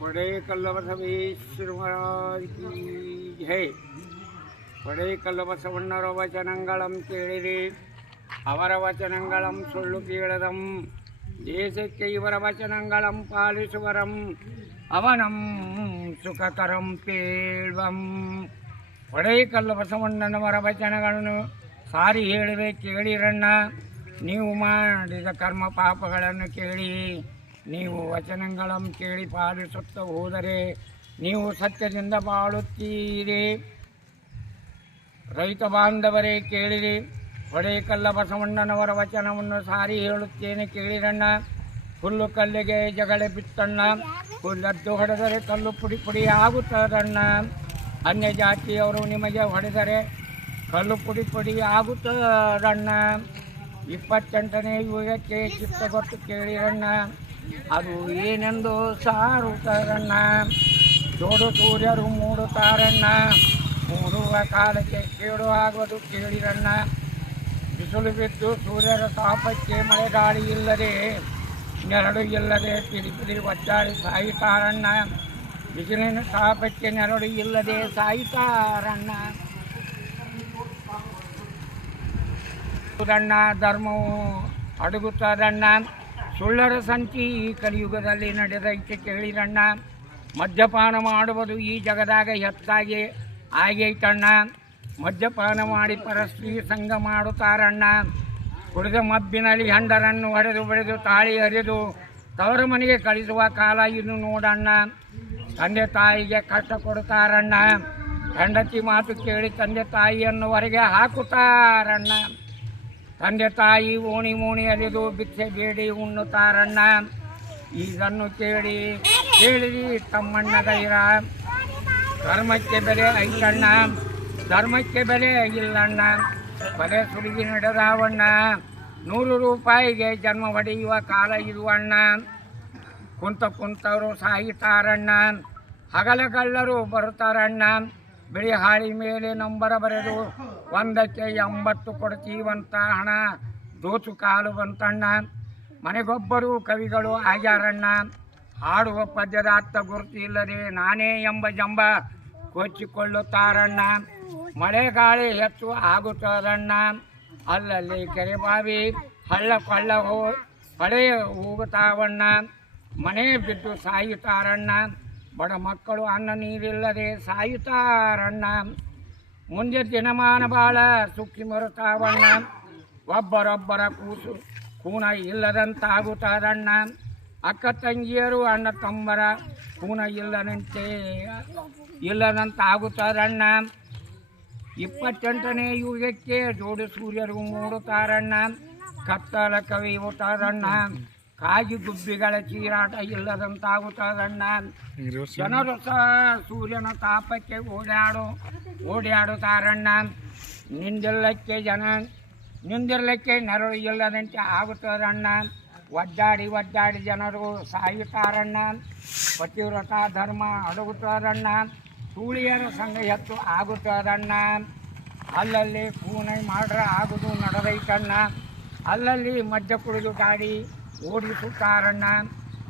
ಕೊಡೇಕಲ್ಲಬಸವೇಶ್ವರ ಜೈ. ಕೊಡೇಕಲ್ಲಬಸವಣ್ಣರ ವಚನಗಳಂ ಕೇಳಿರಿ, ಅವರ ವಚನಗಳಂ ಸುಳ್ಳು ಕೇಳದಂ. ದೇಶಕ್ಕೆ ಇವರ ವಚನಗಳಂ ಪಾಲಿಸುವರಂ, ಅವನಂ ಸುಖಕರಂ ಪೇಳ್ವಂ. ಕೊಡೇಕಲ್ಲಬಸವಣ್ಣನವರ ವಚನಗಳನ್ನು ಸಾರಿ ಹೇಳಿವೆ ಕೇಳಿರಣ್ಣ. ನೀವು ಮಾಡಿದ ಕರ್ಮ ಪಾಪಗಳನ್ನು ಕೇಳಿ, ನೀವು ವಚನಗಳನ್ನು ಕೇಳಿ ಪಾಲಿಸುತ್ತಾ ಹೋದರೆ ನೀವು ಸತ್ಯದಿಂದ ಬಾಳುತ್ತೀರಿ. ರೈತ ಬಾಂಧವರೇ ಕೇಳಿರಿ, ಕೊಡೇಕಲ್ಲಬಸವಣ್ಣನವರ ವಚನವನ್ನು ಸಾರಿ ಹೇಳುತ್ತೇನೆ ಕೇಳಿರಣ್ಣ. ಹುಲ್ಲು ಕಲ್ಲಿಗೆ ಜಗಳ ಬಿತ್ತಣ್ಣ, ಹುಲ್ಲದ್ದು ಹೊಡೆದರೆ ಕಲ್ಲು ಪುಡಿ ಪುಡಿ ಆಗುತ್ತದಣ್ಣ. ಅನ್ಯ ಜಾತಿಯವರು ನಿಮಗೆ ಹೊಡೆದರೆ ಕಲ್ಲು ಪುಡಿ ಪುಡಿ ಆಗುತ್ತದಣ್ಣ. 28ನೇ ಯುಗಕ್ಕೆ ಚಿತ್ತಗೊತ್ತು ಕೇಳಿರಣ್ಣ, ಅದು ಏನೆಂದು ಸಾರುತ್ತಾರಣ್ಣ. ಜೋಡು ಸೂರ್ಯರು ಮೂಡುತ್ತಾರಣ್ಣ, ಮೂಡುವ ಕಾಲಕ್ಕೆ ಕೇಡು ಆಗುವುದು ಕೇಳಿರಣ್ಣ. ಬಿಸಿಲು ಬಿದ್ದು ಸೂರ್ಯರ ತಾಪಕ್ಕೆ ಮಳೆಗಾಳಿ ಇಲ್ಲದೆ ನೆರಳು ಇಲ್ಲದೆ ತಿರುಗಿರಿ ಒದ್ದಾಡಿ ಸಾಯುತ್ತಾರಣ್ಣ. ಬಿಸಿಲಿನ ತಾಪಕ್ಕೆ ನೆರಳು ಇಲ್ಲದೆ ಸಾಯುತ್ತಾರಣ್ಣ. ಧರ್ಮವು ಅಡಗುತ್ತದಣ್ಣ, ಸುಳ್ಳರ ಸಂಚಿ ಈ ಕಲಿಯುಗದಲ್ಲಿ ನಡೆದೈತೆ ಕೇಳಿರಣ್ಣ. ಮದ್ಯಪಾನ ಮಾಡುವುದು ಈ ಜಗದಾಗ ಹೆಚ್ಚಾಗಿ ಆಗೈತಣ್ಣ. ಮದ್ಯಪಾನ ಮಾಡಿ ಪರಸ್ತ್ರೀ ಸಂಘ ಮಾಡುತ್ತಾರಣ್ಣ. ಕುಡಿದ ಮಬ್ಬಿನಲ್ಲಿ ಹೆಂಡರನ್ನು ಹೊಡೆದು ಬಡಿದು ತಾಳಿ ಹರಿದು ತವರ ಮನೆಗೆ ಕಳಿಸುವ ಕಾಲ ಇದು ನೋಡಣ್ಣ. ತಂದೆ ತಾಯಿಗೆ ಕಷ್ಟ ಕೊಡುತ್ತಾರಣ್ಣ. ಹೆಂಡತಿ ಮಾತು ಕೇಳಿ ತಂದೆ ತಾಯಿಯನ್ನು ಹೊರಗೆ ಹಾಕುತ್ತಾರಣ್ಣ. ತಂದೆ ತಾಯಿ ಓಣಿ ಮೋಣಿ ಅಲಿದು ಭಿಕ್ಷೆ ಬೇಡಿ ಉಣ್ಣುತ್ತಾರಣ್ಣ. ಇದನ್ನು ಕೇಳಿರಿ ತಮ್ಮಣ್ಣ ಗೈರ. ಕರ್ಮಕ್ಕೆ ಬೆಲೆ ಐತಣ್ಣ, ಧರ್ಮಕ್ಕೆ ಬೆಲೆ ಇಲ್ಲಣ್ಣ. ಬಲೆ ಸುಡುಗಿ ನಡೆದಾವಣ್ಣ, 100 ರೂಪಾಯಿಗೆ ಜನ್ಮ ಹೊಡೆಯುವ ಕಾಲ ಇರುವಣ್ಣ. ಕುಂತವರು ಸಾಯುತ್ತಾರಣ್ಣ, ಹಗಲಗಳ್ಳರು ಬರುತ್ತಾರಣ್ಣ. ಬಿಳಿ ಹಾಳಿ ಮೇಲೆ ನಂಬರ ಬರೆದು 1ಕ್ಕೆ 80 ಕೊಡ್ತೀವಂತ ಹಣ ದೋಚು ಕಾಲು ಬಂತಣ್ಣ. ಮನೆಗೊಬ್ಬರು ಕವಿಗಳು ಆಗ್ಯಾರಣ್ಣ. ಹಾಡುವ ಪದ್ಯದ ಅರ್ಥ ಗುರುತು ಇಲ್ಲದೆ ನಾನೇ ಎಂಬ ಜಂಬ ಕೊಚ್ಚಿಕೊಳ್ಳುತ್ತಾರಣ್ಣ. ಮಳೆಗಾಳಿ ಹೆಚ್ಚು ಆಗುತ್ತದಣ್ಣ. ಅಲ್ಲಲ್ಲಿ ಕೆರೆ ಬಾವಿ ಹಳ್ಳ ಕೊಳ್ಳ ಹೊಳೆ ಹೋಗುತ್ತಾವಣ್ಣ. ಮನೆ ಬಿದ್ದು ಸಾಯುತ್ತಾರಣ್ಣ. ಬಡ ಮಕ್ಕಳು ಅನ್ನ ನೀರಿಲ್ಲದೆ ಸಾಯುತ್ತಾರಣ್ಣ. ಮುಂದೆ ದಿನಮಾನ ಬಾಳ ಸುಖಿ ಮರುತ್ತಾವಣ್ಣ. ಒಬ್ಬರೊಬ್ಬರ ಕೂನ ಇಲ್ಲದಂತಾಗುತ್ತಾರಣ್ಣ. ಅಕ್ಕ ತಂಗಿಯರು ಅಣ್ಣ ತಮ್ಮರ ಕೂನ ಇಲ್ಲದಂತಾಗುತ್ತಾರಣ್ಣ. 28ನೇ ಯುಗಕ್ಕೆ ಜೋಡು ಸೂರ್ಯರು ಮೂಡುತ್ತಾರಣ್ಣ. ಕತ್ತಲ ಕವಿಯುತ್ತಾರಣ್ಣ. ಕಾಗಿ ಗುಬ್ಬಿಗಳ ಚೀರಾಟ ಇಲ್ಲದಂತಾಗುತ್ತದಣ್ಣ. ಜನರು ಸಹ ಸೂರ್ಯನ ತಾಪಕ್ಕೆ ಓಡಾಡುತ್ತಾರಣ್ಣ. ನಿಂದಿರಲಿಕ್ಕೆ ನೆರಳು ಇಲ್ಲದಂತೆ ಆಗುತ್ತದಣ್ಣ. ಒದ್ದಾಡಿ ಜನರು ಸಾಯುತ್ತಾರಣ್ಣ. ಪತಿವ್ರತ ಧರ್ಮ ಅಡಗುತ್ತದಣ್ಣ. ಸೂಳಿಯರ ಸಂಘ ಹೆಚ್ಚು ಆಗುತ್ತದಣ್ಣ. ಅಲ್ಲಲ್ಲಿ ಪೂನೈ ಮಾಡ್ರ ಆಗುವುದು ನಡೆದೈತಣ್ಣ. ಅಲ್ಲಲ್ಲಿ ಮದ್ಯ ಕುಡಿದು ಗಾಡಿ ಓಡಿಸುತ್ತಾರಣ್ಣ.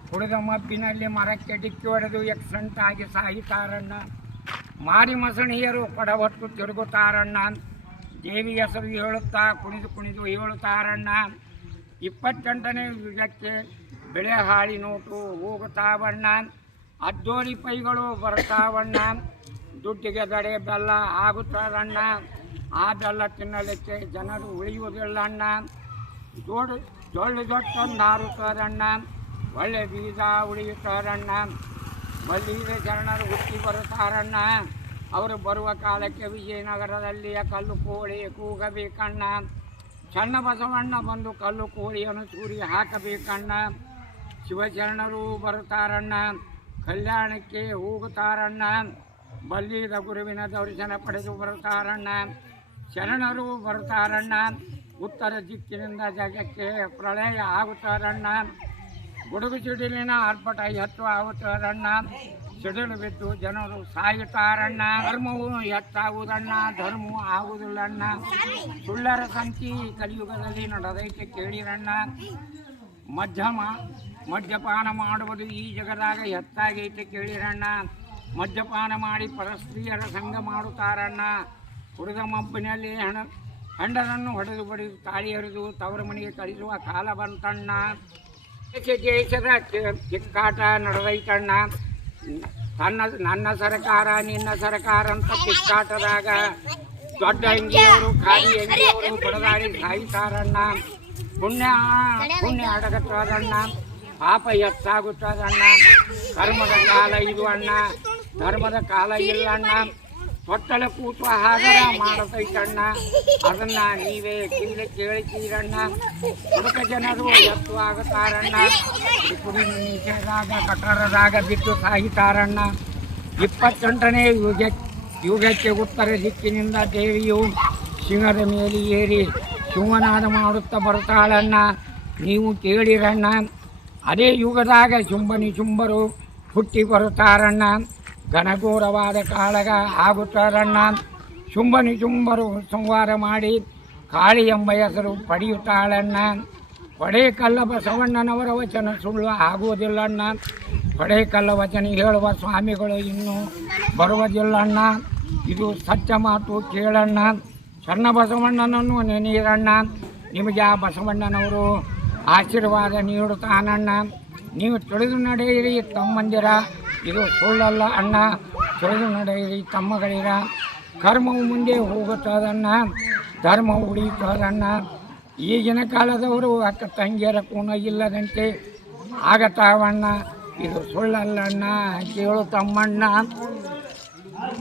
ಕುಡಿದ ಮಬ್ಬಿನಲ್ಲಿ ಮರಕ್ಕೆ ಡಿಕ್ಕಿ ಹೊಡೆದು ಎಕ್ಸಿಡೆಂಟ್ ಆಗಿ ಸಾಯುತ್ತಾರಣ್ಣ. ಮಾರಿ ಮಸಣಿಯರು ಕೊಡ ಹೊತ್ತು ತಿರುಗುತ್ತಾರಣ್ಣ. ದೇವಿ ಹೆಸರು ಹೇಳುತ್ತಾ ಕುಣಿದು ಹೇಳುತ್ತಾರಣ್ಣ. 28ನೇ ಯುಗಕ್ಕೆ ಬೆಳೆ ಹಾಳಿ ನೋಟು ಹೋಗುತ್ತಾವಣ್ಣ. ಅದ್ದೋರಿ ಪೈಗಳು ಬರ್ತಾವಣ್ಣ. ದುಡ್ಡಿಗೆ ದಡೆ ಬೆಲ್ಲ ಆಗುತ್ತಾರಣ್ಣ. ಆ ಬೆಲ್ಲ ತಿನ್ನಲಿಕ್ಕೆ ಜನರು ಉಳಿಯುವುದಿಲ್ಲಣ್ಣ. ಜೊಳ್ಳು ಜೊಟ್ಟೊಂದು ಹಾರುತ್ತಾರಣ್ಣ. ಒಳ್ಳೆ ಬೀಜ ಉಳಿಯುತ್ತಾರಣ್ಣ. ಮಲ್ಲಿಗೆ ಶರಣರು ಹುಟ್ಟಿ ಬರುತ್ತಾರಣ್ಣ. ಅವರು ಬರುವ ಕಾಲಕ್ಕೆ ವಿಜಯನಗರದಲ್ಲಿಯ ಕಲ್ಲು ಕೋಳಿ ಕೂಗಬೇಕಣ್ಣ. ಸಣ್ಣ ಬಸವಣ್ಣ ಬಂದು ಕಲ್ಲು ಕೋಳಿಯನ್ನು ಚೂರಿ ಹಾಕಬೇಕಣ್ಣ. ಶಿವಶರಣರು ಬರುತ್ತಾರಣ್ಣ. ಕಲ್ಯಾಣಕ್ಕೆ ಹೋಗುತ್ತಾರಣ್ಣ. ಬಲ್ಲಿದ ಗುರುವಿನ ದರ್ಶನ ಪಡೆದು ಬರುತ್ತಾರಣ್ಣ. ಶರಣರು ಬರುತ್ತಾರಣ್ಣ. ಉತ್ತರ ದಿಕ್ಕಿನಿಂದ ಜಗಕ್ಕೆ ಪ್ರಳಯ ಆಗುತ್ತಾರಣ್ಣ. ಗುಡುಗು ಸಿಡಿಲಿನ ಆರ್ಭಟ ಹೆಚ್ಚು ಆಗುತ್ತಾರಣ್ಣ. ಸಿಡಿಲು ಬಿದ್ದು ಜನರು ಸಾಯುತ್ತಾರಣ್ಣ. ಧರ್ಮವು ಹೆಚ್ಚಾಗುವುದಣ್ಣ, ಧರ್ಮವು ಆಗುವುದಿಲ್ಲಣ್ಣ. ಸುಳ್ಳರ ಸಂಖ್ಯೆ ಕಲಿಯುಗದಲ್ಲಿ ನಡೆದೈತೆ ಕೇಳಿರಣ್ಣ. ಮದ್ಯಪಾನ ಮಾಡುವುದು ಈ ಜಗದಾಗ ಹೆಚ್ಚಾಗೈತೆ ಕೇಳಿರಣ್ಣ. ಮದ್ಯಪಾನ ಮಾಡಿ ಪರಸ್ತ್ರೀಯರ ಸಂಘ ಮಾಡುತ್ತಾರಣ್ಣ. ಹುಡುಗ ಮಬ್ಬಿನಲ್ಲಿ ಹೆಂಡರನ್ನು ಹೊಡೆದು ಬಡಿದು ತಾಳಿ ಹರಿದು ತವರ ಮನೆಗೆ ಕಳಿಸುವ ಕಾಲ ಬಂತಣ್ಣ. ದೇಶದ ಕಿಕ್ಕಾಟ ನಡೆದೈತಣ್ಣ. ನನ್ನ ಸರ್ಕಾರ ನಿನ್ನ ಸರ್ಕಾರ ಅಂತ ಕಿಕ್ಕಾಟದಾಗ ದೊಡ್ಡ ಅಂಗಿಯವರು ಖಾಲಿ ಅಂಗಿಯವರು ಬಡದಾಡಿ ಸಾಯ್ತಾರಣ್ಣ. ಪುಣ್ಯ ಅಡಗುತ್ತಾರಣ್ಣ. ಪಾಪ ಹೆಚ್ಚಾಗುತ್ತದಣ್ಣ. ಕರ್ಮದ ಕಾಲ ಇದು ಅಣ್ಣ, ಧರ್ಮದ ಕಾಲ ಇಲ್ಲಣ್ಣ. ತೊಟ್ಟಲ ಕೂತು ಹಾಗರ ಮಾಡತೈತಣ್ಣ. ಅದನ್ನ ನೀವೇ ಕೇಳಿತೀರಣ್ಣ. ಹುಡುಕ ಜನರು ಎತ್ತು ಆಗುತ್ತಾರಣ್ಣ. ಕುಡಿ ನಿಷೇಧಾಗ ಕಟ್ಟಡದಾಗ ಬಿಟ್ಟು ಸಾಗಿತಾರಣ್ಣ. 28ನೇ ಯುಗಕ್ಕೆ ಉತ್ತರ ದಿಕ್ಕಿನಿಂದ ದೇವಿಯು ಸಿಂಹದ ಮೇಲೆ ಏರಿ ಶಿವನಾದ ಮಾಡುತ್ತಾ ಬರ್ತಾಳಣ್ಣ. ನೀವು ಕೇಳಿರಣ್ಣ. ಅದೇ ಯುಗದಾಗ ಶುಂಭರು ಹುಟ್ಟಿ ಬರುತ್ತಾರಣ್ಣ. ಘನಘೋರವಾದ ಕಾಳಗ ಆಗುತ್ತಾರಣ್ಣ. ಶುಂಭರು ಸಂಹಾರ ಮಾಡಿ ಕಾಳಿ ಎಂಬ ಹೆಸರು ಪಡೆಯುತ್ತಾಳಣ್ಣ. ಕೊಡೇಕಲ್ಲ ಬಸವಣ್ಣನವರ ವಚನ ಸುಳ್ಳು ಆಗುವುದಿಲ್ಲಣ್ಣ. ಕೊಡೇಕಲ್ಲ ವಚನ ಹೇಳುವ ಸ್ವಾಮಿಗಳು ಇನ್ನೂ ಬರುವುದಿಲ್ಲಣ್ಣ. ಇದು ಸತ್ಯ ಮಾತು ಕೇಳಣ್ಣ. ಸಣ್ಣ ಬಸವಣ್ಣನನ್ನು ನೆನೆಯಿರಣ್ಣ. ನಿಮಗೆ ಆ ಬಸವಣ್ಣನವರು ಆಶೀರ್ವಾದ ನೀಡುತ್ತಾನಣ್ಣ. ನೀವು ತಿಳಿದು ನಡೆಯಿರಿ ತಮ್ಮಂದಿರ, ಇದು ಸುಳ್ಳಲ್ಲ ಅಣ್ಣ. ತಿಳಿದು ನಡೆಯಿರಿ ತಮ್ಮಗಳಿರ. ಕರ್ಮವು ಮುಂದೆ ಹೋಗುತ್ತದಣ್ಣ, ಧರ್ಮ ಉಳಿಯುತ್ತದಣ್ಣ. ಈಗಿನ ಕಾಲದವರು ಅಕ್ಕ ತಂಗಿಯರ ಕೂನ ಇಲ್ಲದಂತೆ ಆಗತಾವಣ್ಣ. ಇದು ಸುಳ್ಳಲ್ಲಣ್ಣ, ಕೇಳು ತಮ್ಮಣ್ಣ.